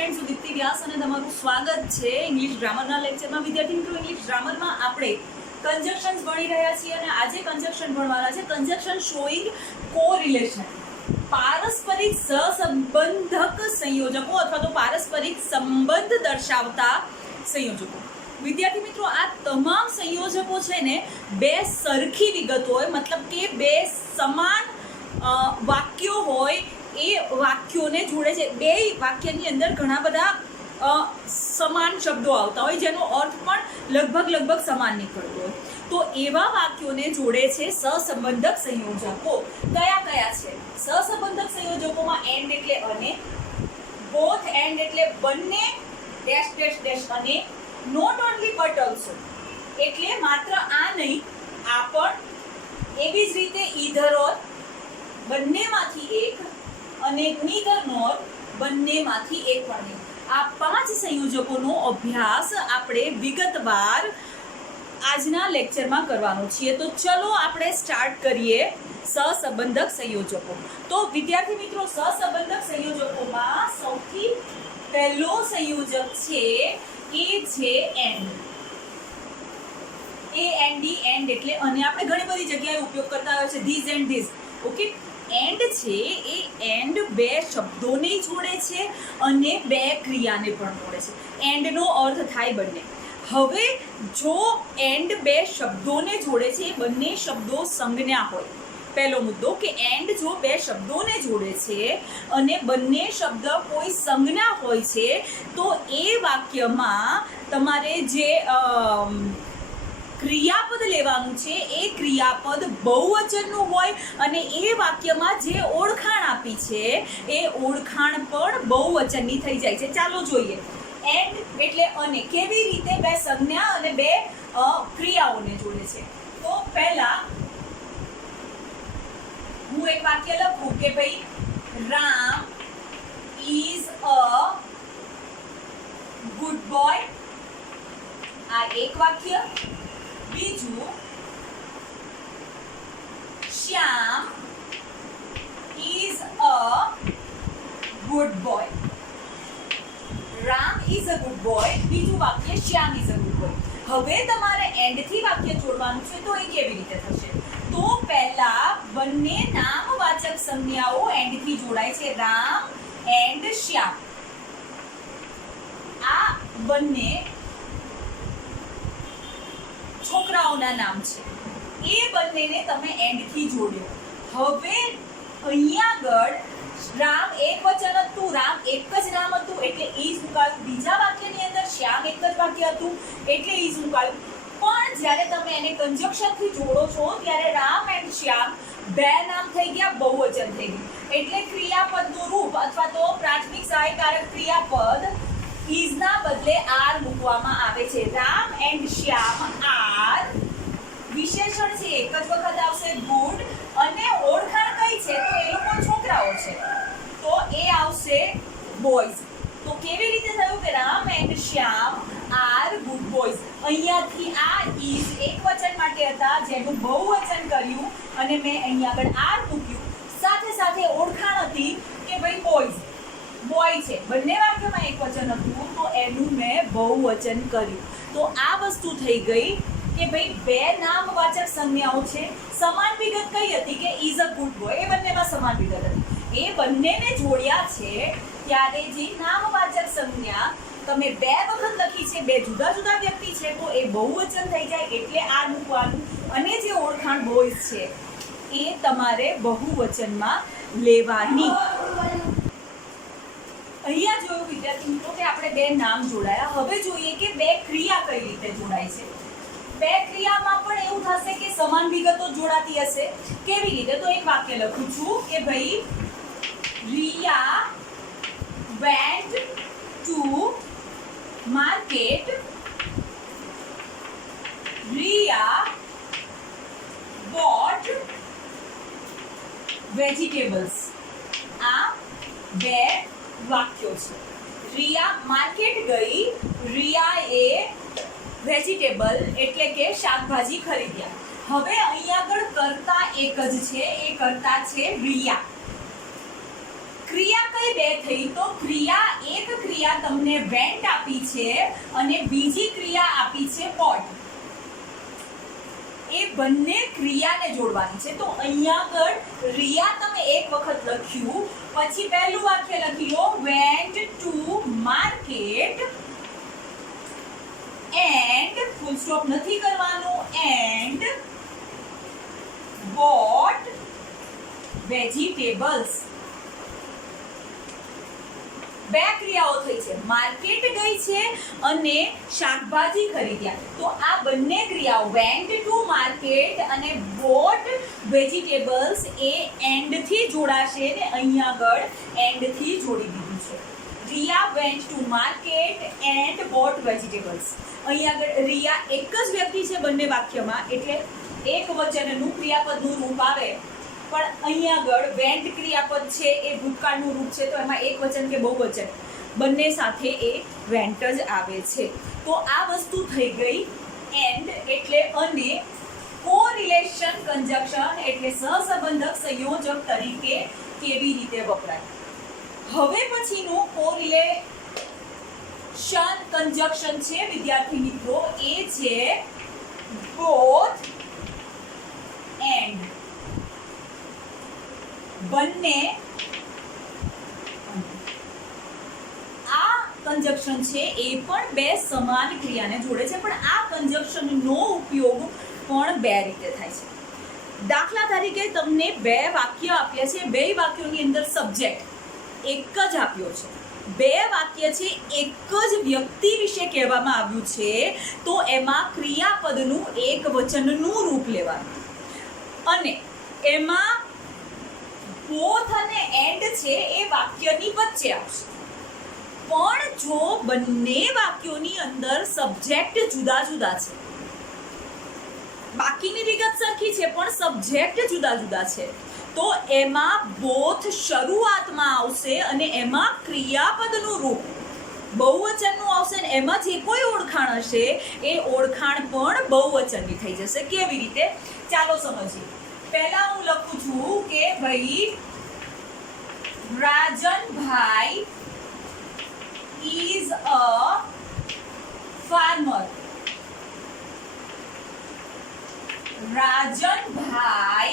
Friends, હું દીપ્તિ વ્યાસ અને તમારું સ્વાગત છે ઇંગ્લિશ ગ્રામરના લેક્ચરમાં. વિદ્યાર્થી મિત્રો, ઇંગ્લિશ ગ્રામરમાં આપણે કન્જક્શન્સ ભણી રહ્યા છીએ અને આજે કન્જક્શન ભણવાના છે. કન્જક્શન શોઈંગ કોરિલેશન, પારસ્પરિક સહસંબંધક સંયોજકો અથવા તો પારસ્પરિક સંબંધ દર્શાવતા સંયોજકો. વિદ્યાર્થી મિત્રો, આ તમામ સંયોજકો છે ને બે સરખી વિગત હોય, મતલબ કે બે સમાન વાક્યો હોય, એ વાક્યોને જોડે છે. બે વાક્યની અંદર ઘણા બધા સમાન શબ્દો આવતા હોય જેનો અર્થ પણ લગભગ સમાન નીકળતો હોય. તો એવા વાક્યોને જોડે છે સહસંબંધક સંયોજકો. કયા કયા છે સહસંબંધક સંયોજકોમાં? એન્ડ એટલે અને, બોથ એન્ડ એટલે બંને, ડેશ ડેશ ડેશ અને, નોટ ઓનલી બટ ઓલ્સો એટલે માત્ર આ નહીં આ પણ, એવી જ રીતે ઈધર ઓર બંનેમાંથી એક, અને નીધર નોર બંનેમાંથી એક પણ નહીં. આ 5 સંયોજકોનો અભ્યાસ આપણે વિગતવાર આજના લેક્ચરમાં કરવાનો છીએ. તો ચલો આપણે સ્ટાર્ટ કરીએ સહસંબંધક સંયોજકો. તો વિદ્યાર્થી મિત્રો, સહસંબંધક સંયોજકોમાં સૌથી પહેલો સંયોજક છે એ છે એન્ડ. AND, એન્ડ એટલે અને. આપણે ઘણી બધી જગ્યાએ ઉપયોગ કરતા હોય છે this and this. Okay, and છે એ એન્ડ બે શબ્દોને જોડે છે અને બે ક્રિયાને પણ જોડે છે. એન્ડનો અર્થ થાય બંને. હવે જો એન્ડ બે શબ્દોને જોડે છે, એ બંને શબ્દો સંજ્ઞા હોય. પહેલો મુદ્દો કે એન્ડ જો બે શબ્દોને જોડે છે અને બંને શબ્દ કોઈ સંજ્ઞા હોય છે, તો એ વાક્યમાં તમારે જે ક્રિયાપદ લેવાનું છે એ ક્રિયાપદ બહુવચનનું હોય અને એ વાક્યમાં જે ઓળખાણ આપી છે એ ઓળખાણ પણ બહુવચનની થઈ જાય છે. ચાલો જોઈએ. એન્ડ એટલે અને. કેવી રીતે? બે સંજ્ઞા અને બે ક્રિયાઓને જોડે છે. તો પહેલા હું એક વાક્ય લખું કે ભાઈ Ram is a good boy. આ એક વાક્ય. બીજું, Shyam is a good boy. Ram is a good boy. બીજું વાક્ય, Shyam is a good boy. હવે તમારે એન્ડથી વાક્ય જોડવાનું છે, તો એ કેવી રીતે થશે? તો પહેલા બંને નામવાચક સંજ્ઞાઓ એન્ડથી જોડાય છે. રામ એન્ડ શ્યામ, આ બંને છોકરાઓના નામ છે. એ બંનેને તમે એન્ડથી જોડ્યો. હવે અહીંયા આગળ રામ એક વચન હતું, રામ એક જ નામ હતું એટલે ઈઝ મુકાયું. બીજા વાક્યની અંદર શ્યામ એક જ વાક્ય હતું એટલે ઈઝ મુકાયું. પણ જ્યારે તમે એને કંજક્શનથી જોડો છો ત્યારે રામ એન્ડ શ્યામ બે નામ થઈ ગયા, બહુવચન થઈ ગયું. એટલે ક્રિયાપદનું રૂપ અથવા તો પ્રાથમિક સહાયકારક ક્રિયાપદ ઇઝના બદલે આર મૂકવામાં આવે છે. Ram and Shyam are. વિશેષણ છે એક જ વખત આવશે ગુડ, અને ઓળખાણ કઈ છે? તો એ લોકો છોકરાઓ છે, તો એ આવશે બોયઝ. તો કેવી રીતે થયું કે Ram and Shyam are good boys? અહીંયાથી આ ઇઝ એક વચન માટે હતા જેનું બહુવચન કર્યું અને મેં અહીંયા આગળ આર મૂક્યું. સાથે સાથે ઓળખાણ હતી કે ભાઈ બોયઝ, બોય છે. બંને વાક્યમાં એક વચન હતું તો એનું મેં બહુવચન કર્યું. તો આ વસ્તુ થઈ ગઈ કે ભાઈ બે નામવાચક સંજ્ઞાઓ છે. સમાન વિગત કઈ હતી કે ઇઝ અ ગુડ બોય. એ બંનેમાં સમાન વિગત હતી. એ બંનેને જોડ્યા છે ત્યારે જે નામવાચક સંજ્ઞા તમે બે વખત લખી છે, બે જુદા જુદા વ્યક્તિ છે, તો એ બહુવચન થઈ જાય એટલે આ મૂકવાનું. અને જે ઓળખાણ બોયઝ છે એ તમારે બહુવચનમાં લેવાની. અહીંયા જોયું વિદ્યાર્થી મિત્રો કે આપણે બે નામ જોડાયા. હવે જોઈએ કે બે ક્રિયા કઈ રીતે જોડાય છે. બે ક્રિયામાં પણ એવું થશે કે સમાન વિગતો જોડાતી હશે. કેવી રીતે? તો એક વાક્ય લખું છું કે ભાઈ Riya went to market. Riya bought vegetables. આ બે વાક્યો છે. રિયા માર્કેટ ગઈ, રિયાએ વેજીટેબલ એટલે કે શાકભાજી ખરીદ્યા. હવે અહીંયા આગળ કર્તા એક જ છે, એ કર્તા છે રિયા. ક્રિયા કઈ બે થઈ? તો એક ક્રિયા તમને વેન્ટ આપી છે અને બીજી ક્રિયા આપી છે બોટ. એ બંને ક્રિયાને જોડવાની છે. તો અહીંયા આગળ રિયા તમે એક વખત લખ્યું, પછી પહેલું વાક્ય લખી લો, went to market and full stop નથી કરવાનું, એન્ડ બોટ વેજીટેબલ્સ. બે ક્રિયાઓ થઈ છે, માર્કેટ ગઈ છે અને શાકભાજી ખરીદ્યા. તો આ બંને ક્રિયાઓ વેન્ટ ટુ માર્કેટ અને બોટ વેજીટેબલ્સ એ એન્ડ થી જોડાશે ને અહીંયા આગળ એન્ડ થી જોડી દીધું છે. Riya went to market and bought vegetables. અહીંયા આગળ રિયા એક જ વ્યક્તિ છે બંને વાક્યમાં, એટલે એક વચનનું ક્રિયાપદનું રૂપ આવે. પણ અહીંયા આગળ વેન્ટ ક્રિયાપદ છે એ ભૂતકાળનું રૂપ છે, તો એમાં એક વચન કે બહુવચન બંને સાથે એ વેન્ટ જ આવે છે. તો આ વસ્તુ થઈ ગઈ એન્ડ એટલે અને. કોરિલેશન કંજક્શન એટલે સહસંબંધક સંયોજક તરીકે કેવી રીતે વપરાય. હવે પછીનું કોરિલેશન કંજક્શન છે વિદ્યાર્થી મિત્રો, એ છે બોથ એન્ડ. બંને આ કંજક્શન છે એ પણ બે સમાન ક્રિયાને જોડે છે, પણ આ કંજક્શનનો ઉપયોગ પણ બે રીતે થાય છે. દાખલા તરીકે તમને બે વાક્ય આપ્યા છે, બે વાક્યોની અંદર સબ્જેક્ટ એક જ આપ્યો છે. બે વાક્ય છે, એક જ વ્યક્તિ વિશે કહેવામાં આવ્યું છે, તો એમાં ક્રિયાપદનું એક વચનનું રૂપ લેવાનું અને એમાં બોથ અને એન્ડ છે એ વાક્યની વચ્ચે આવશે. પણ જો બંને વાક્યોની અંદર સબ્જેક્ટ જુદા જુદા છે, બાકીની વિગત સરખી છે પણ સબ્જેક્ટ જુદા જુદા છે, તો એમાં બોથ શરૂઆતમાં આવશે અને એમાં ક્રિયાપદનું રૂપ બહુવચનનું આવશે અને એમાં જે કોઈ ઓળખાણ હશે એ ઓળખાણ પણ બહુવચનની થઈ જશે. કેવી રીતે? ચાલો સમજીએ. પહેલા હું લખું છું કે ભાઈ રાજનભાઈ is a farmer. Rajanbhai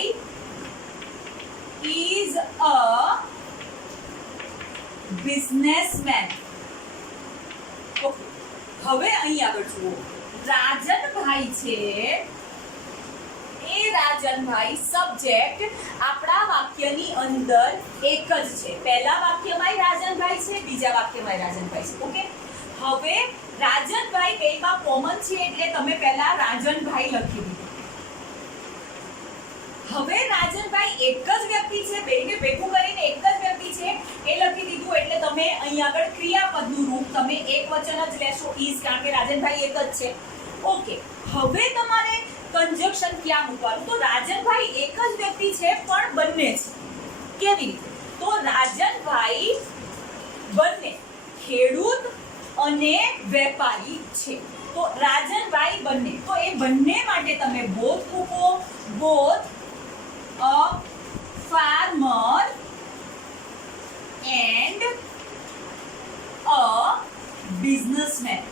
is a businessman. Okay. હવે અહીં આગળ જુઓ, રાજનભાઈ છે એ રાજનભાઈ સબ્જેક્ટ આપણા વાક્યની અંદર એક જ છે. પહેલા વાક્યમાં રાજનભાઈ છે, બીજા વાક્યમાં રાજનભાઈ છે. ઓકે, હવે રાજનભાઈ બેમાં કોમન છે એટલે તમે પહેલા રાજનભાઈ લખી દીધું. હવે રાજનભાઈ એક જ વ્યક્તિ છે, બેને ભેગું કરીને એક જ વ્યક્તિ છે એ લખી દીધું એટલે તમે અહીં આગળ ક્રિયાપદનું રૂપ તમે એક વચન જ લેશો, ઇઝ, કારણ કે રાજનભાઈ એક જ છે. ઓકે, હવે તમારે કંજક્શન ક્યાં મૂકવાનું? તો રાજનભાઈ એક જ વ્યક્તિ છે પણ બંને છે. કેવી રીતે? તો રાજનભાઈ બંને ખેડૂત અને વેપારી છે. તો રાજનભાઈ બંને, તો એ બંને માટે તમે બોથ મૂકો. Both a farmer and a businessman.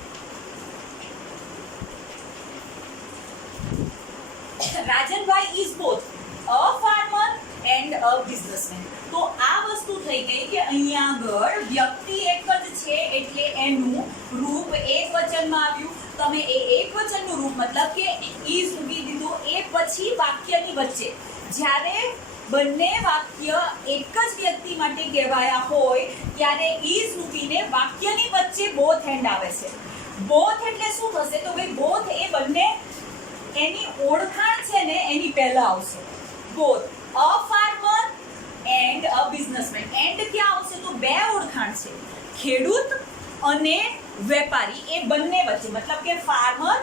Rajanbhai is both a farmer and a businessman. તો આ વસ્તુ થઈ ગઈ કે અહીંયા આગળ વ્યક્તિ એક જ છે એટલે એનું રૂપ એક વચનમાં આવ્યું. તમે એ એક વચનનું રૂપ મતલબ કે is મૂકી દીધું. એ પછી વાક્યની વચ્ચે જ્યારે બંને વાક્ય એક જ વ્યક્તિ માટે કહેવાયા હોય ત્યારે is મૂકીને વાક્યની વચ્ચે બોથ એન્ડ આવે છે. બોથ એટલે શું થશે? તો ભાઈ બોથ એ બંને એની ઓળખાણ છે ને એની પહેલા આવશે. Both a farmer and a businessman. And ક્યાં આવશે? તો બે ઓળખાણ છે, ખેડૂત અને વેપારી, એ બંને વચ્ચે મતલબ કે ફાર્મર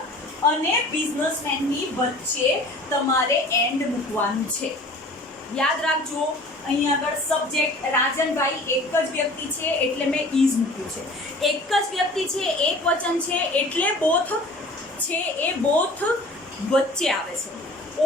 અને બિઝનેસમેનની વચ્ચે તમારે એન્ડ મૂકવાનું છે. યાદ રાખજો, અહીં આગળ સબ્જેક્ટ રાજનભાઈ એક જ વ્યક્તિ છે એટલે મેં ઇઝ મૂક્યું છે. એક જ વ્યક્તિ છે, એક વચન છે એટલે બોથ છે એ બોથ વચ્ચે આવે છે.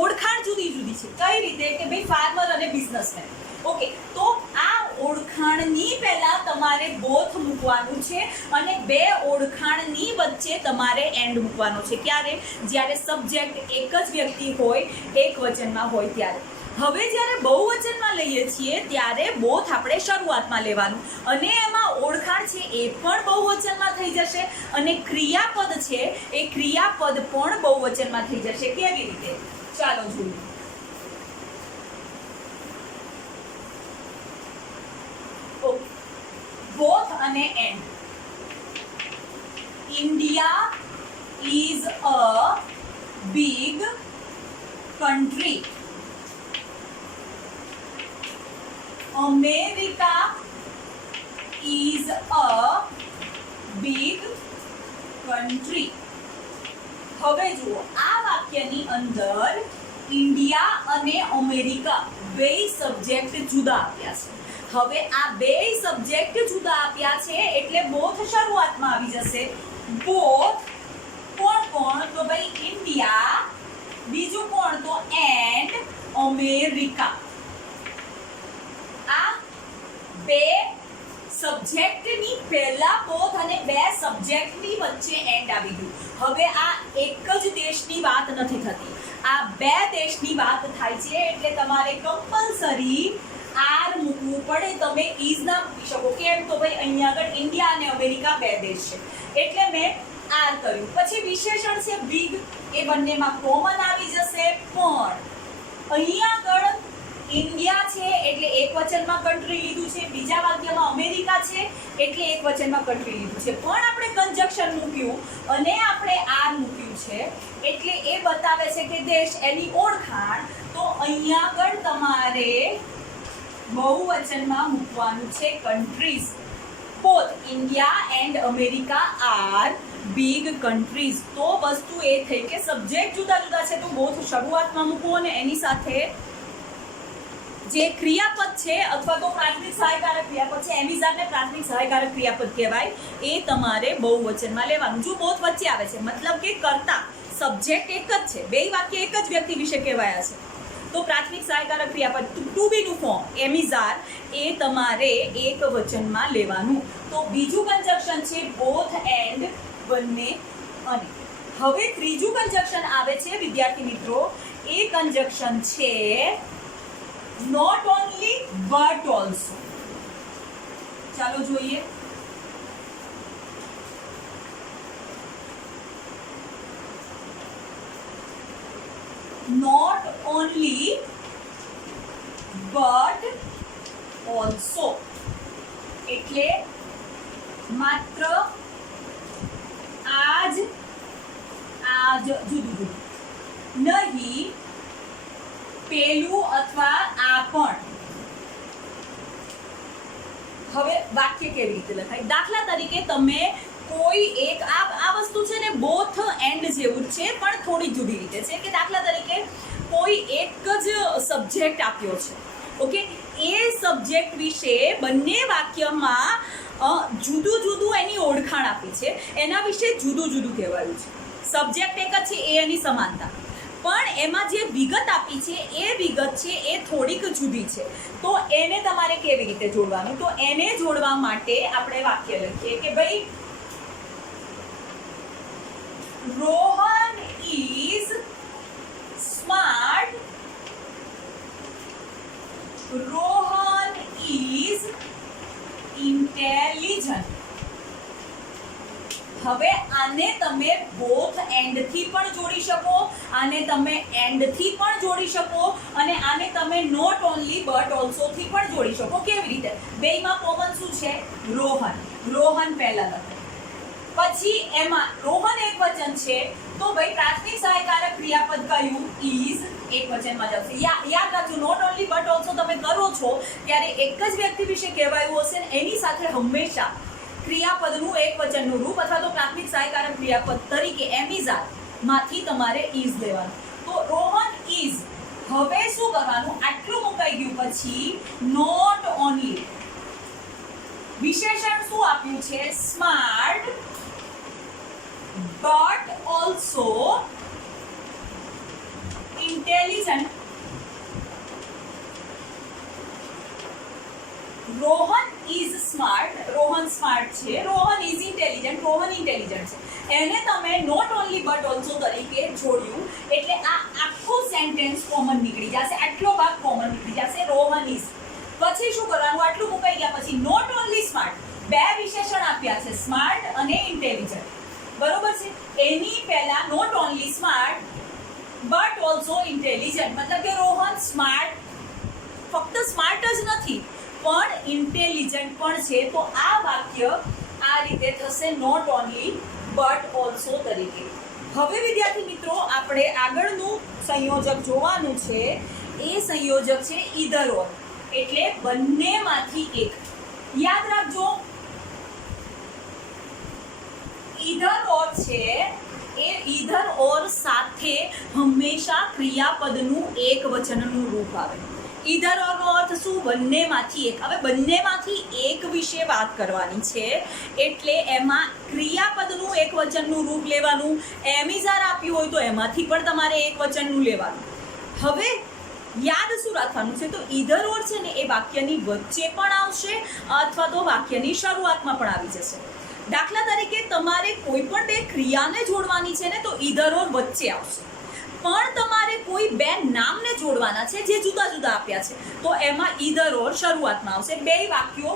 ઓળખાણ જુદી જુદી છે. કઈ રીતે? કે ભાઈ ફાર્મર અને બિઝનેસમેન. ઓકે, તો આ ઓળખાણની પહેલા તમારે બોથ મૂકવાનું છે અને બે ઓળખાણની વચ્ચે તમારે એન્ડ મૂકવાનો છે. ક્યારે? જ્યારે સબ્જેક્ટ એક જ વ્યક્તિ હોય, એક વચનમાં હોય ત્યારે. હવે જ્યારે બહુવચનમાં લઈએ છીએ ત્યારે બોથ આપણે શરૂઆતમાં લેવાનું અને એમાં ઓળખાણ છે એ પણ બહુવચનમાં થઈ જશે અને ક્રિયાપદ છે એ ક્રિયાપદ પણ બહુવચનમાં થઈ જશે. કેવી રીતે? ચાલો જોઈએ. ઓકે, બોથ અને and. India is a big country. America is a big country. હવે જુઓ, આ વાક્યની અંદર ઇન્ડિયા અને અમેરિકા બે સબ્જેક્ટ જુદા આપ્યા છે. હવે આ બે સબ્જેક્ટ જુદા આપ્યા છે એટલે બોથ શરૂઆતમાં આવી જશે. બોથ કોણ કોણ? તો ભાઈ ઇન્ડિયા, બીજું કોણ? તો એન્ડ અમેરિકા. આ બે સબ્જેક્ટની પહેલા બોથ અને બે સબ્જેક્ટની વચ્ચે એન્ડ આવી ગયું. હવે આ એક જ દેશની વાત નથી થતી, આ બે દેશની વાત થાય છે એટલે તમારે કમ્પલસરી આર મૂકવું પડે. તમે ઇઝ ના મૂકી શકો. કેમ? તો ભાઈ અહીંયા આગળ ઇન્ડિયા અને અમેરિકા બે દેશ છે એટલે મેં આર કર્યું. પછી વિશેષણ છે બિગ, એ બંનેમાં કોમન આવી જશે. પણ અહીંયા આગળ ઇન્ડિયા છે એટલે એક વચનમાં કન્ટ્રી લીધું છે, બીજા વાક્યમાં અમેરિકા છે એટલે એક વચનમાં કન્ટ્રી લીધું છે. પણ આપણે કન્જક્શન મૂક્યું અને આપણે આર મૂક્યું છે એટલે એ બતાવે છે કે દેશ, એની ઓળખાણ. તો અહીંયા આગળ તમારે બહુવચનમાં મૂકવાનું છે countries. Both India and America are big countries. તો વસ્તુ એ થઈ કે સબ્જેક્ટ જુદા જુદા છે તો બોથ શરૂઆતમાં મૂકવું અને એની સાથે જે ક્રિયાપદ છે અથવા તો પ્રાથમિક સહાયકારક ક્રિયાપદ છે, એમિઝારને પ્રાથમિક સહાયકારક ક્રિયાપદ કહેવાય, એ તમારે બહુવચનમાં લેવાનું. જો બોથ વચ્ચે આવે છે મતલબ કે કર્તા સબ્જેક્ટ એક જ છે, બે વાક્ય એક જ વ્યક્તિ વિશે કહેવાયા છે, તો પ્રાથમિક સહાયકારક ક્રિયાપદ ટુ બી નું ફોર્મ એમિઝાર એ તમારે એક વચનમાં લેવાનું. તો બીજું કન્જક્શન છે બોથ એન્ડ, બંને અને. હવે ત્રીજું કન્જક્શન આવે છે વિદ્યાર્થી મિત્રો, એ કન્જક્શન છે not only but also. ચાલો જોઈએ. not only but also એટલે માત્ર આજ જુદું જુદું નહીં, પેલું અથવા આ પણ. હવે વાક્ય કેવી રીતે લખાય? દાખલા તરીકે તમે કોઈ એક આ વસ્તુ છે ને બોથ એન્ડ જેવું જ છે પણ થોડી જુદી રીતે છે કે દાખલા તરીકે કોઈ એક જ સબ્જેક્ટ આપ્યો છે. ઓકે, એ સબ્જેક્ટ વિશે બંને વાક્યમાં જુદું જુદું એની ઓળખાણ આપી છે, એના વિશે જુદું જુદું કહેવાયું છે. સબ્જેક્ટ એક જ છે એ એની સમાનતા, પણ એમાં જે વિગત આપી છે એ વિગત છે એ થોડીક જુદી છે. તો એને તમારે કેવી રીતે જોડવાનું? તો એને જોડવા માટે આપણે વાક્ય લખીએ કે ભાઈ Rohan is smart, Rohan is intelligent. હવે આને તમે બોથ એન્ડ થી પણ જોડી શકો, આને તમે એન્ડ થી પણ જોડી શકો અને આને તમે નોટ ઓનલી બટ ઓલ્સો થી પણ જોડી શકો. કેવી રીતે? બેયમાં કોમન શું છે? રોહન. રોહન પહેલા લખો, પછી એમાં રોહન એક વચન છે તો ભાઈ પ્રાથમિક સહાયકારક ક્રિયાપદ કયું? ઇઝ એક વચનમાં જ આવશે. યાદ રાખજો, નોટ ઓનલી બટ ઓલ્સો તમે કરો છો ત્યારે એક જ વ્યક્તિ વિશે કહેવાયું હશે ને એની સાથે હંમેશા ક્રિયાપદનું એક વચનનું રૂપ અથવા તો પ્રાથમિક સહાયકારક ક્રિયાપદ તરીકે એમિઝાર માંથી તમારે ઇઝ લેવાનું. તો રોહન ઇઝ. હવે શું કરવાનું? આટલું મુકાઈ ગયું પછી નોટ ઓનલી વિશેષણ શું આપ્યું છે? Smart but also intelligent. Rohan is smart, Rohan smart છે, Rohan is intelligent, Rohan intelligent છે, એને તમે નોટ ઓનલી બટ ઓલ્સો તરીકે જોડ્યું એટલે આ આખું સેન્ટેન્સ કોમન નીકળી જશે, આટલો ભાગ કોમન નીકળી જશે, રોહન ઇઝ. પછી શું કરવાનું, આટલું મુકાઈ ગયા પછી નોટ ઓનલી સ્માર્ટ, બે વિશેષણ આપ્યા છે, સ્માર્ટ અને ઇન્ટેલિજન્ટ, બરોબર છે. એની પહેલા not only smart but also intelligent, મતલબ કે રોહન સ્માર્ટ, ફક્ત સ્માર્ટ જ નથી પણ ઇન્ટેલિજન્ટ પણ છે. તો આ વાક્ય આ રીતે થશે, નોટ ઓનલી બટ ઓલ્સો તરીકે. હવે વિદ્યાર્થી મિત્રો આપણે આગળનું સંયોજક જોવાનું છે. એ સંયોજક છે ઈધર ઓર, એટલે બંનેમાંથી એક. યાદ રાખજો ઈધર ઓર છે એ ઈધર ઓર સાથે હંમેશા ક્રિયાપદનું એક વચનનું રૂપ આવે. ઈધર ઓર નો અર્થ શું, બંનેમાંથી એક. હવે બંનેમાંથી એક વિશે વાત કરવાની છે એટલે એમાં ક્રિયાપદનું એક વચનનું રૂપ લેવાનું. એમિઝાર આપ્યું હોય તો એમાંથી પણ તમારે એક વચનનું લેવાનું. હવે યાદ શું રાખવાનું છે, તો ઈધર ઓર છે ને એ વાક્યની વચ્ચે પણ આવશે અથવા તો વાક્યની શરૂઆતમાં પણ આવી જશે. દાખલા તરીકે તમારે કોઈ પણ બે ક્રિયાને જોડવાની છે ને તો ઈધર ઓર વચ્ચે આવશે, પણ તમારે કોઈ બે નામને જોડવાના છે જે જુદા જુદા આપ્યા છે તો એમાં ઈધર ઓર શરૂઆતમાં આવશે. બે વાક્યો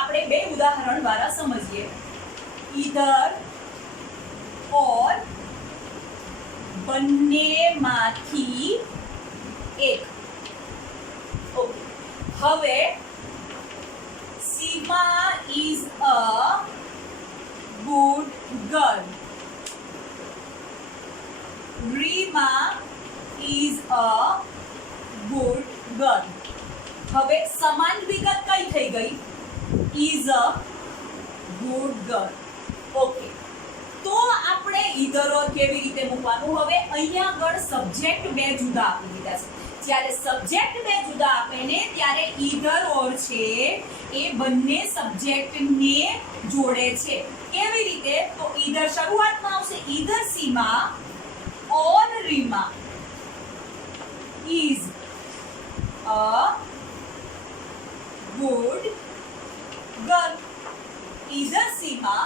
આપણે બે ઉદાહરણ દ્વારા સમજીએ. ઈધર ઓર બંનેમાંથી એક. ઓકે, હવે Seema is a good girl, Reema is a good girl. હવે સમાન વિગત કઈ થઈ ગઈ, is a good girl. Okay, તો આપણે ઈધર ઓર કેવી રીતે મૂકવાનું. હવે અહીંયા આગળ સબ્જેક્ટ બે જુદા આપી દીધા છે. જ્યારે સબ્જેક્ટ બે જુદા આપે ને ત્યારે ઈધર ઓર છે એ બંને સબ્જેક્ટને જોડે છે. કેવી રીતે, તો ઈધર શરૂઆતમાં આવશે, either Seema or Rima is a good girl. Either Seema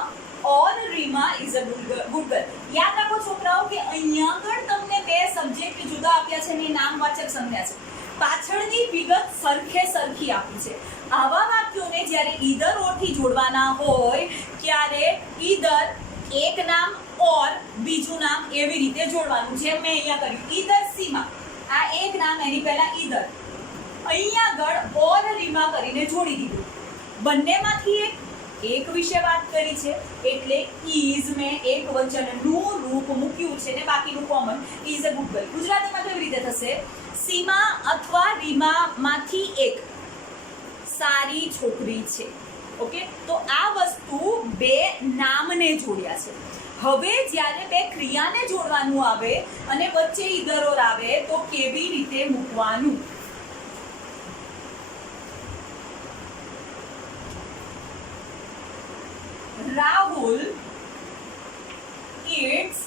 or Rima is a good girl. યાદ રાખો છોકરાઓ કે અહીંયા આગળ તમને બે સબ્જેક્ટ જુદા આપ્યા છે ને નામવાચક સંજ્ઞા છે, પાછળની વિગત સરખે સરખી આપી છે. આવા વાક્યોને જ્યારે ઈધર ઓર થી જોડવાના હોય ત્યારે ઈધર એક નામ ઓર બીજું નામ એવી રીતે જોડવાનું. જેમ મેં અહીંયા કર્યું, ઈધર સીમા, આ એક નામ એની પહેલા ઈધર, અહીંયા આગળ ઓર રીમા કરીને જોડી દીધું. બંનેમાંથી એક વિશે વાત કરી છે એટલે ઇઝ મેં એક વચનનું રૂપ મૂક્યું છે ને બાકીનું common, is a good girl. ગુજરાતીમાં કેવી રીતે થશે, સીમા અથવા રીમામાંથી એક સારી છોકરી છે. ઓકે, તો આ વસ્તુ બે નામને જોડ્યા છે. હવે જ્યારે બે ક્રિયાને જોડવાનું આવે અને વચ્ચે ઈધર ઓર આવે તો કેવી રીતે મૂકવાનું. Rahul eats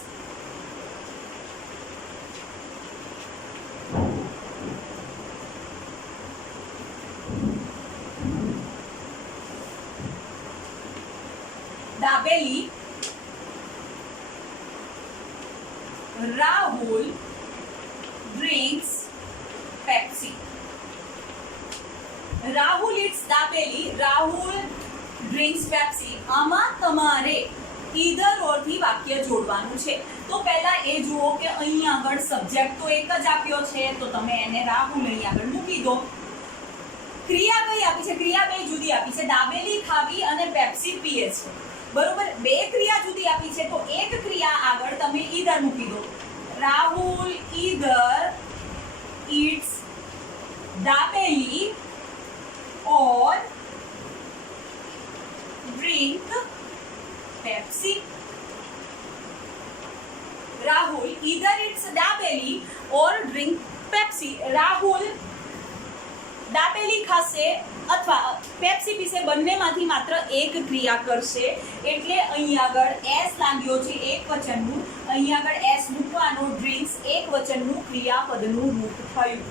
dabeli. Rahul drinks Pepsi. Rahul eats dabeli, Rahul drinks Pepsi. આમાં તમારે ઈધર ઓર થી વાક્ય જોડવાનું છે. તો પહેલા એ જુઓ કે અહીં આગળ સબ્જેક્ટ તો એક જ આપ્યો છે તો તમે એને રાહુલ અહીં આગળ મૂકી દો. ક્રિયા કઈ આપી છે, ક્રિયા બે જુદી આપી છે, દાબેલી ખાવી અને પેપ્સી પીએ છે. બરોબર, બે ક્રિયા જુદી આપી છે તો એક ક્રિયા આગળ તમે ઈધર મૂકી દો. Rahul either eats dabeli or drink Pepsi. Rahul either eats dabeli or drink Pepsi. Rahul dabeli ખાશે અથવા પેપ્સી પીશે, બંનેમાંથી માત્ર એક ક્રિયા કરશે એટલે અહીં આગળ એસ લાગ્યો છે એક વચનનું, અહીં આગળ એસ મૂકવાનો, ડ્રિંક્સ એક વચનનું ક્રિયાપદનું રૂપ થયું.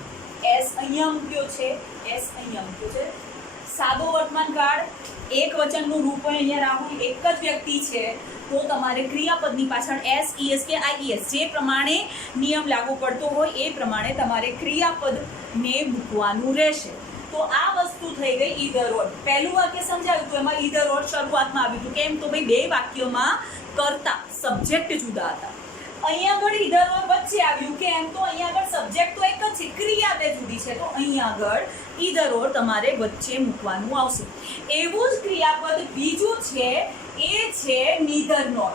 એસ અહીંયા મૂક્યો છે, એસ અહીંયા મૂક્યો છે. સાદો વર્તમાન કાળ, એક વચનનું રૂપ હોય, અહીંયા રાહુલ એક જ વ્યક્તિ છે, તો તમારે ક્રિયાપદની પાછળ એસ, ઈએસ કે આઈઈએસ જે પ્રમાણે નિયમ લાગુ પડતો હોય એ પ્રમાણે તમારે ક્રિયાપદને મૂકવાનું રહેશે. તો આ વસ્તુ થઈ ગઈ ઈધર ઓર. પહેલું વાક્ય સમજાવ્યું તો એમાં ઈધર ઓર શરૂઆતમાં આવ્યું હતું. કેમ? તો ભાઈ બે વાક્યોમાં કર્તા સબ્જેક્ટ જુદા હતા. અહીંયા આગળ ઈધર ઓર વચ્ચે આવ્યું. કેમ? તો અહીંયા આગળ સબ્જેક્ટ તો એક જ છે, ક્રિયા બે જુદી છે, તો અહીંયા આગળ ઈધર ઓર તમારે વચ્ચે મૂકવાનું આવશે. એવું જ ક્રિયાપદ બીજું છે, એ છે નીધર નોર.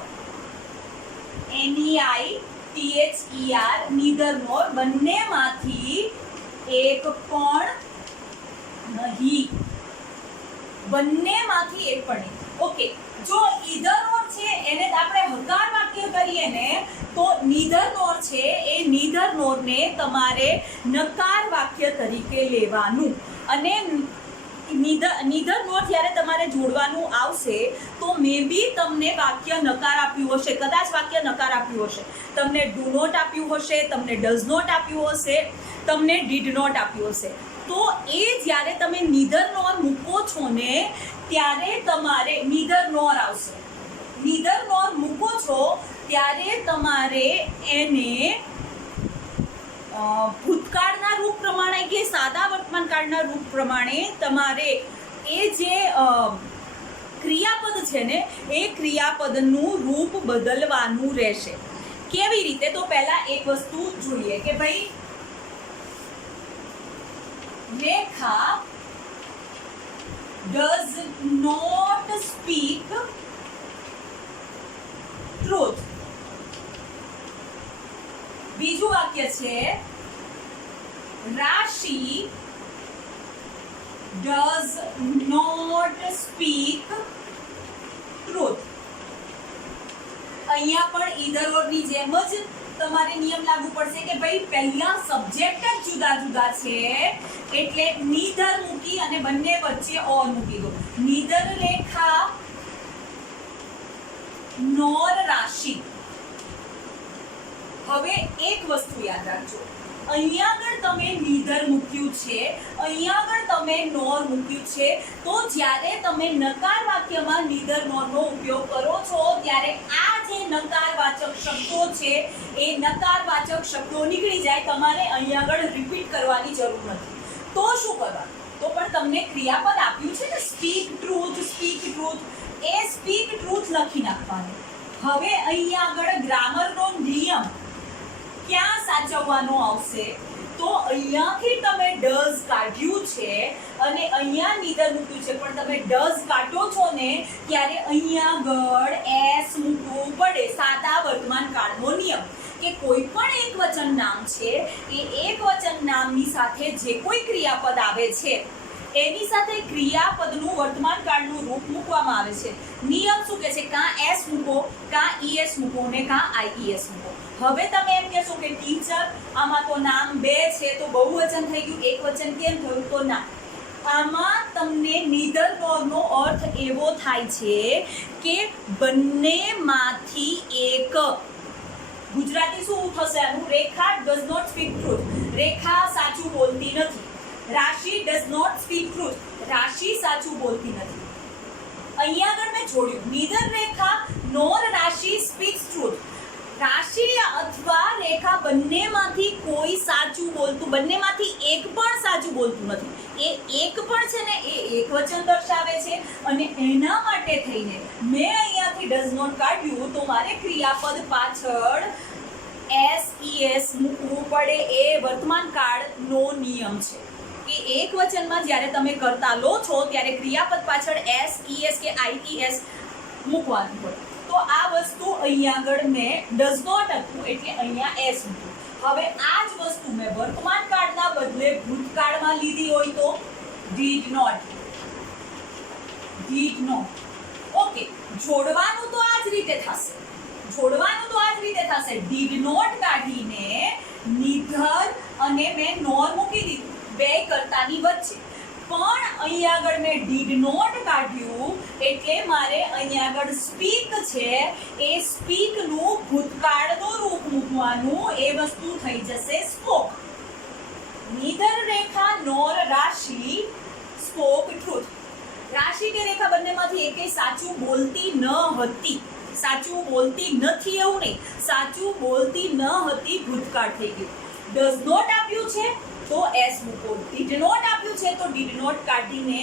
NEITHER નીધર નોર. બંનેમાંથી એક પણ નહીં. બંનેમાંથી એક પણ નહીં. ઓકે, જો ઈધર નોર છે એને આપણે હકાર વાક્ય કરીએ ને, તો નીધર નોર છે એ નીધર નોરને તમારે નકાર વાક્ય તરીકે લેવાનું. અને નીધર નોર જ્યારે તમારે જોડવાનું આવશે તો મે બી તમને વાક્ય નકાર આપ્યું હશે, કદાચ વાક્ય નકાર આપ્યું હશે, તમને ડુ નોટ આપ્યું હશે, તમને ડઝ નોટ આપ્યું હશે, તમને ડીડ નોટ આપ્યું હશે. તો એ જ્યારે તમે નીધર નોર મૂકો છો ને ત્યારે તમારે નીધર નોર આવશે. નીધર નોર મૂકો છો ત્યારે તમારે એને ભૂતકાળના રૂપ પ્રમાણે કે સાદા વર્તમાન કાળના રૂપ પ્રમાણે તમારે એ જે ક્રિયાપદ છે ને એ ક્રિયાપદનું રૂપ બદલવાનું રહેશે. કેવી રીતે? તો પહેલા એક વસ્તુ જોઈએ કે ભાઈ રેખા does not speak truth. બીજું વાક્ય છે રાશિ does not speak truth. અહીંયા પણ ઈધર ઓરની જેમ જ તમારે નિયમ લાગુ પડશે કે ભાઈ પહેલા સબ્જેક્ટ જ જુદા જુદા છે એટલે નીધર મૂકી અને બંને વચ્ચે ઓર મૂકી દો. નીધર રેખા નોર રાશિ. હવે એક વસ્તુ યાદ રાખજો, અહીંયા આગળ તમે નીધર મૂક્યું છે, અહીંયા આગળ તમે નોર મૂક્યું છે, તો જ્યારે તમે નકાર વાક્યમાં નીધર નોરનો ઉપયોગ કરો છો ત્યારે આ જે નકારવાચક શબ્દો છે એ નકારવાચક શબ્દો નીકળી જાય. તમારે અહીંયા આગળ રિપીટ કરવાની જરૂર નથી. તો શું કરવાનું? તો પણ તમને ક્રિયાપદ આપ્યું છે ને સ્પીક ટ્રુથ, સ્પીક ટ્રુથ, એ સ્પીક ટ્રુથ લખી નાખવાનું. હવે અહીંયા આગળ ગ્રામરનો નિયમ ક્યાં સાચવવાનો આવશે? તો અહીંયાથી તમે ડઝ કાઢ્યું છે અને અહીંયા નીધર મૂક્યું છે, પણ તમે ડઝ કાઢો છો ને ત્યારે અહીંયા આગળ એસ મૂકવું પડે. સાદા વર્તમાન કાળનો નિયમ કે કોઈ પણ એક વચન નામ છે એ એક વચન નામની સાથે જે કોઈ ક્રિયાપદ આવે છે એની સાથે ક્રિયાપદનું વર્તમાન કાળનું રૂપ મૂકવામાં આવે છે. નિયમ શું કહે છે? કાં એસ મૂકો, કાં ઈએસ મૂકો ને કાં આઈઈએસ મૂકો. હવે તમે એમ કહેશો કે ટીચર આમાં તો નામ બે છે તો બહુવચન થઈ ગયું, એક વચન કેમ થયું? તો ના, આમાં તમને નીધર નોરનો અર્થ એવો થાય છે કે બંનેમાંથી એક. ગુજરાતી શું થશે આનું? રેખા ડઝ નોટ સ્પીક ટ્રુથ. રેખા સાચું બોલતી નથી. રાશિ ડઝ નોટ સ્પીક ટ્રુથ. રાશિ સાચું બોલતી નથી. અહીંયા આગળ મેં જોડ્યું નીધર રેખા નોર રાશિ સ્પીક્સ ટ્રુથ. રાશિ અથવા રેખા બંનેમાંથી કોઈ સાચું બોલતું, બંનેમાંથી એક પણ સાચું બોલતું નથી. એ એક પણ છે ને એ એક વચન દર્શાવે છે અને એના માટે થઈને મેં અહીંયાથી ડઝ નોટ કાઢ્યું તો મારે ક્રિયાપદ પાછળ એસ ઈએસ મૂકવું પડે. એ વર્તમાન કાળનો નિયમ છે કે એક વચનમાં જ્યારે તમે કરતા લો છો ત્યારે ક્રિયાપદ પાછળ એસ ઈએસ કે આઈઈએસ મૂકવાનું પડે. તો આ વસ્તુ અહીંયા આગળ મેં ડઝ નોટ હતું એટલે અહીંયા એસ મૂક્યું. હવે આ જ વસ્તુ મેં વર્તમાન કાળના બદલે ભૂતકાળમાં લીધી હોય તો did not. Did not. Okay, જોડવાનું તો આ જ રીતે થશે. જોડવાનું તો આ જ રીતે થશે. ડીડ નોટ કાઢીને નીધર અને મેં નોર મૂકી દીધું બે કર્તાની વચ્ચે. પણ અહીંયા આગળ મેં ડીડ નોટ કાઢ્યું એટલે મારે અહીંયા આગળ સ્પીક છે એ સ્પીકનું ભૂતકાળનું રૂપ મૂકવાનું. એ વસ્તુ થઈ જશે સ્પોક. નીધર રેખા નોર રાશિ સ્પોક ટ્રુથ. રાશિ કે રેખા બંનેમાંથી એકેય સાચું બોલતી ન હતી. સાચું બોલતી નથી એવું નહીં, સાચું બોલતી ન હતી ભૂતકાળ થઈ ગયું. ડઝ નોટ આપ્યું છે તો એસ મૂકો, ડીડ નોટ આપ્યું છે તો ડીડ નોટ કાઢીને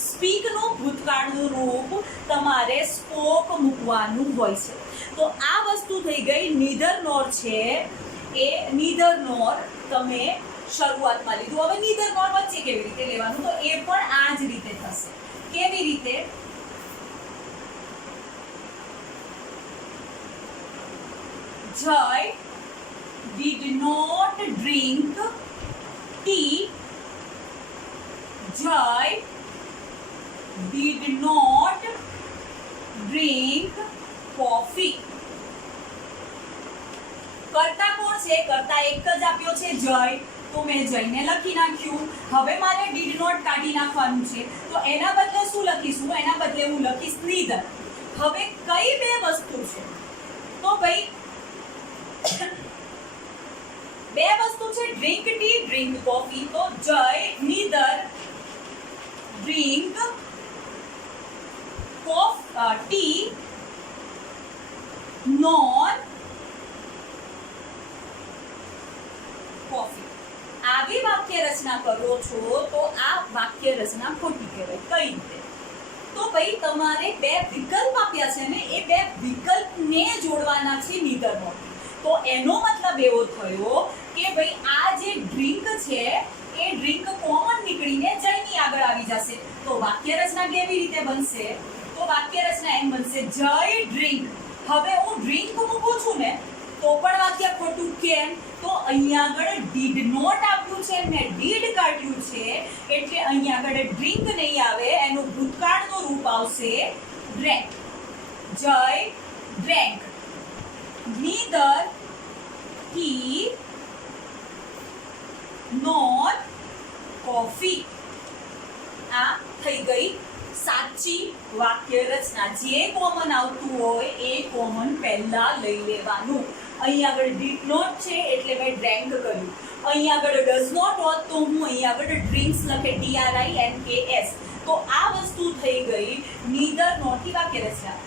સ્પીકનું ભૂતકાળનું રૂપ તમારે સ્પોક મૂકવાનું હોય છે. તો આ વસ્તુ થઈ ગઈ નીધર નોર છે, એ નીધર નોર તમે શરૂઆતમાં લીધું. હવે નીધર નોર વચ્ચે કેવી રીતે લેવાનું, તો એ પણ આ જ રીતે થશે. કેવી રીતે? Joy did not drink tea. Joy did not drink coffee. કર્તા કોણ છે? કર્તા એક જ આપ્યો છે જય, તો મેં જયને લખી નાખ્યું. હવે મારે ડીડ નોટ કાઢી નાખવાનું છે, તો એના બદલે શું લખીશું? એના બદલે હું લખીશ નીધર. હવે કઈ બે વસ્તુ છે? તો ભાઈ બે વસ્તુ છે, ડ્રિંક ટી, ડ્રિંક કોફી. તો જય નીધર ડ્રિંક ટી નોર કોફી. આવી વાક્ય રચના કરો છો તો આ વાક્ય રચના ખોટી કહેવાય. કઈ રીતે? તો ભાઈ તમારે બે વિકલ્પ આપ્યા છે ને, એ બે વિકલ્પને જોડવાના છે નીધર નોટ. તો એનો મતલબ એવો થયો કે ભાઈ આ જે ડ્રિંક છે એ ડ્રિંક કોમન નીકળીને જયની આગળ આવી જશે. તો વાક્ય રચના કેવી રીતે બનશે? તો વાક્ય રચના એમ બનશે, જય ડ્રિંક. હવે હું ડ્રિંક મૂકું છું ને તો પણ વાક્ય ખોટું. કેમ? તો અહીંયા આગળ ડીડ નોટ આપ્યું છે ને ડીડ કાઢ્યું છે, એટલે અહીંયા આગળ ડ્રિંક નહીં આવે, એનું ભૂતકાળનું રૂપ આવશે ડ્રેન્ક. જય drank. Neither he nor coffee. આ થઈ ગઈ સાચી વાક્ય રચના. જે કોમન આવતું હોય એ કોમન પહેલા લઈ લેવાનું. અહીં આગળ ડીડ નોટ છે એટલે મેં ડ્રેન્ક કર્યું. અહીં આગળ ડઝ નોટ હોત તો હું અહીં આગળ ડ્રિંક્સ લખે, DRINKS. તો આ વસ્તુ થઈ ગઈ નીધર નોટની વાક્ય રચના.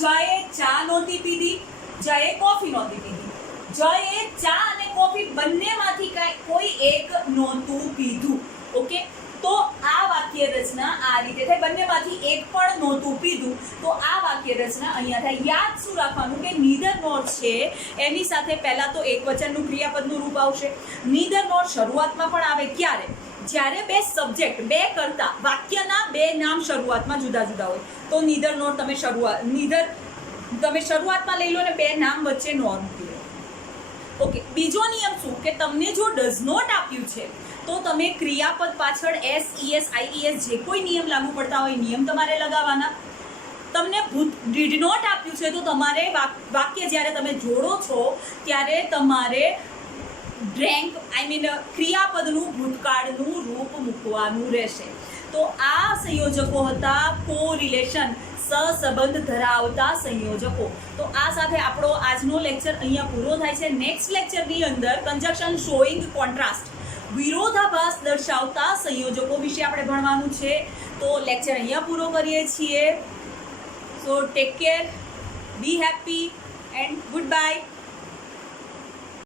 જયે ચા નહોતી પીધી, જયે કોફી નહોતી પીધી. જયે ચા અને કોફી બંનેમાંથી કોઈ એક નહોતું પીધું. ઓકે, તો આ વાક્ય રચના આ રીતે થાય. બંનેમાંથી એક પણ નહોતું પીધું, તો આ વાક્ય રચના અહીંયા થાય. યાદ શું રાખવાનું કે નીધર નોટ છે એની સાથે પહેલા તો એકવચનનું ક્રિયાપદનું રૂપ આવશે. નીધર નોટ શરૂઆતમાં પણ આવે. ક્યારે? જ્યારે બે સબ્જેક્ટ, બે કર્તા, વાક્યના બે નામ શરૂઆતમાં જુદા જુદા હોય તો નીધર નોટ તમે શરૂઆતમાં લઈ લો ને બે નામ વચ્ચે નોર મૂકી લો. ઓકે, બીજો નિયમ શું કે તમને જો ડઝ નોટ આપ્યું છે તો તમે ક્રિયાપદ પાછળ SES IES જે કોઈ નિયમ લાગુ પડતા હોય નિયમ તમારે લગાવવાના. તમને ડીડ નોટ આપ્યું છે તો તમારે વાક્ય જ્યારે તમે જોડો છો ત્યારે તમારે ડ્રેન્ક ક્રિયાપદનું ભૂતકાળનું રૂપ મૂકવાનું રહેશે. તો આ સંયોજકો હતા કોરિલેશન, સહસંબંધ ધરાવતા સંયોજકો. તો આ સાથે આપણો આજનો લેક્ચર અહીંયા પૂરો થાય છે. નેક્સ્ટ લેક્ચરની અંદર કન્જક્શન શોઈંગ કોન્ટ્રાસ્ટ, વિરોધાભાસ દર્શાવતા સંયોજકો વિશે આપણે ભણવાનું છે. તો લેક્ચર અહીંયા પૂરો કરીએ છીએ. સો take care, B happy and good bye.